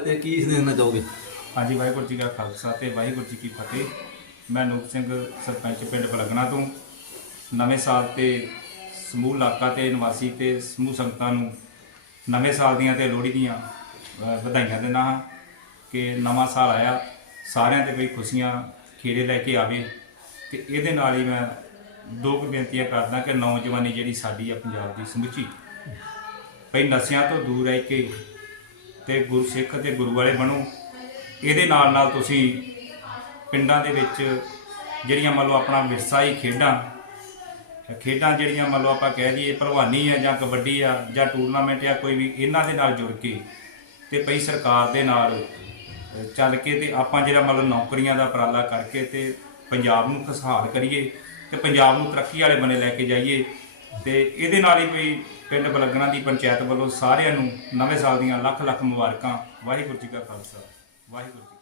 ਤੇ ਕੀ ਸੰਦੇਸ਼ ਦੇਣਾ ਚਾਹੋਗੇ ਹਾਂਜੀ ਵਾਹਿਗੁਰੂ ਜੀ ਕਾ ਖਾਲਸਾ ਤੇ ਵਾਹਿਗੁਰੂ ਜੀ ਕੀ ਫਤਿਹ। ਮੈਂ ਨੂਪ ਸਿੰਘ ਸਰਪੰਚ ਪਿੰਡ ਬਲਗਣਾ ਤੋਂ। ਨਵੇਂ ਸਾਲ ਤੇ ਸਮੂਹ ਇਲਾਕਾ ਤੇ ਨਿਵਾਸੀ ਤੇ ਸਮੂਹ ਸੰਗਤਾਂ ਨੂੰ ਨਵੇਂ ਸਾਲ ਦੀਆਂ ਤੇ ਲੋਹੜੀ ਦੀਆਂ ਅ, ਵਧਾਈਆਂ ਦਿੰਦਾ ਹਾਂ ਕਿ ਨਵਾਂ ਸਾਲ ਆਇਆ ਸਾਰਿਆਂ ਤੇ ਕੋਈ ਖੁਸ਼ੀਆਂ ਖੇੜੇ ਲੈ ਕੇ ਆਵੇ। ਤੇ ਇਹਦੇ ਨਾਲ ਹੀ ਮੈਂ ਦੋ ਕੁ ਬੇਨਤੀਆਂ ਕਰਦਾ ਕਿ ਨੌਜਵਾਨੀ ਜਿਹੜੀ ਸਾਡੀ ਆ ਪੰਜਾਬ ਦੀ ਸਮੁੱਚੀ। ਭਈ ਨਸ਼ਿਆਂ ਤੋਂ ਦੂਰ ਰਹਿ ਕੇ ਤੇ ਗੁਰਸਿੱਖ ਤੇ ਗੁਰੂ ਵਾਲੇ ਬਣੋ। ਇਹਦੇ ਨਾਲ ਨਾਲ ਤੁਸੀਂ ਪਿੰਡਾਂ ਦੇ ਵਿੱਚ ਜਿਹੜੀਆਂ ਮੰਨ ਲਓ ਆਪਣਾ ਵਿਰਸਾ ਹੀ ਖੇਡਾਂ ਖੇਡਾਂ ਜਿਹੜੀਆਂ ਮੰਨ ਲਓ ਆਪਾਂ ਕਹਿ ਲਈਏ ਭਲਵਾਨੀ ਆ ਜਾਂ ਕਬੱਡੀ ਆ ਜਾਂ ਟੂਰਨਾਮੈਂਟ ਆ ਕੋਈ ਵੀ, ਇਹਨਾਂ ਦੇ ਨਾਲ ਜੁੜ ਕੇ ਤੇ ਪਈ ਸਰਕਾਰ ਦੇ ਨਾਲ ਚੱਲ ਕੇ ਤੇ ਆਪਾਂ ਜਿਹੜਾ ਮੰਨ ਲਓ ਨੌਕਰੀਆਂ ਦਾ ਉਪਰਾਲਾ ਕਰਕੇ ਤੇ ਪੰਜਾਬ ਨੂੰ ਖੁਸ਼ਹਾਲ ਕਰੀਏ ਤੇ ਪੰਜਾਬ ਨੂੰ ਤਰੱਕੀ ਵਾਲੇ ਬਣੇ ਲੈ ਕੇ ਜਾਈਏ। ਤੇ ਇਹਦੇ ਨਾਲ ਹੀ ਕੋਈ ਪਿੰਡ ਬਲਗਣਾ ਦੀ ਪੰਚਾਇਤ ਵੱਲੋਂ ਸਾਰਿਆਂ ਨੂੰ ਨਵੇਂ ਸਾਲ ਦੀਆਂ ਲੱਖ ਲੱਖ ਮੁਬਾਰਕਾਂ। ਵਾਹਿਗੁਰੂ ਜੀ ਕਾ ਖਾਲਸਾ। ਵਾਹਿਗੁਰੂ ਜੀ